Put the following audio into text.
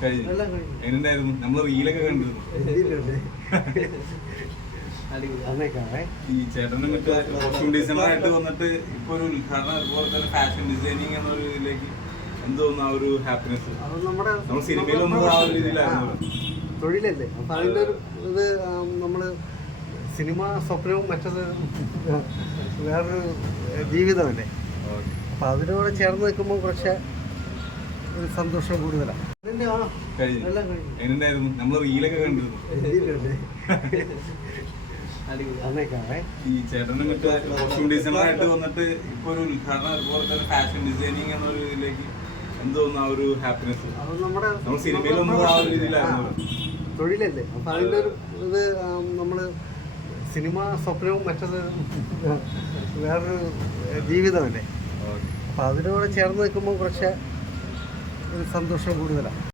എങ്ങനെയുണ്ടായിരുന്നു? നമ്മൾ റീലൊക്കെ കണ്ടിരുന്നു ഈ ചേട്ടന് മറ്റേ കോസ്റ്റ്യൂം ഡിസൈനറായിട്ട് വന്നിട്ട് ഇപ്പൊ ഒരു ഉദ്ഘാടനം അതുപോലെ തന്നെ ഫാഷൻ ഡിസൈനിങ് എന്ന ഒരു ഇതിലേക്ക് എന്ത് തോന്നുന്നു ആ ഒരു ഹാപ്പിനെസ് നമ്മൾ സിനിമയിലൊന്നും ആ ഒരു രീതിയിലായിരുന്നു തൊഴിലല്ലേ? അപ്പൊ അതിന്റെ ഒരു ഇത് നമ്മൾ സിനിമ സ്വപ്നവും മറ്റത് വേറൊരു ജീവിതമല്ലേ? അപ്പൊ അതിനോട് ചേർന്ന് നിൽക്കുമ്പോൾ കുറച്ച് ഒരു സന്തോഷം കൂടുതലാണ് നമ്മൾ റീലൊക്കെ കണ്ടിരുന്നു. ഈ കോസ്റ്റ്യൂം ഡിസൈനറായിട്ട് വന്നിട്ട് ഇപ്പൊ ഒരു ഉദ്ഘാടനം അതുപോലെ തന്നെ ഫാഷൻ ഡിസൈനിങ് എന്ന ഒരു ഇതിലേക്ക് എന്ത് തോന്നുന്നു ആ ഒരു ഹാപ്പിനെസ് നമ്മൾ സിനിമയിലൊന്നും ആ ഒരു രീതിയിലായിരുന്നു തൊഴിലല്ലേ. അപ്പൊ അതിന്റെ ഒരു ഇത് നമ്മൾ സിനിമ സ്വപ്നവും മറ്റത് വേറൊരു ജീവിതമല്ലേ. അപ്പൊ അതിനോട് ചേർന്ന് നിൽക്കുമ്പോൾ കുറച്ച് സന്തോഷം കൂടുതലാണ്.